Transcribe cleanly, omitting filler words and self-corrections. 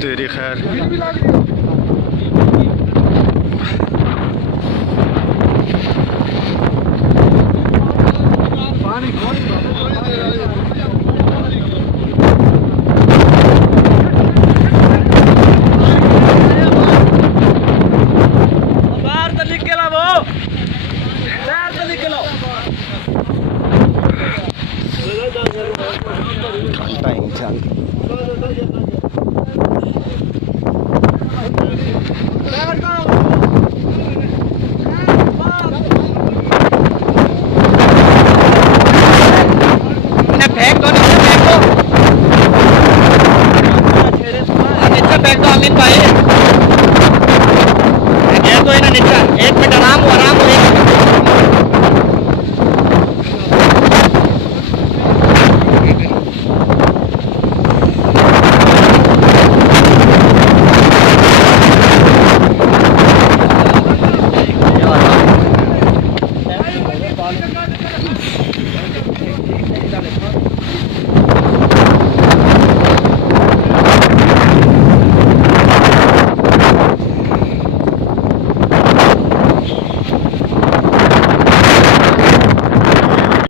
तेरी खैर। फेंक दो अमीन भाई, ये तो इन्हें नीचे। एक मिनट आराम हो, आराम हो। एक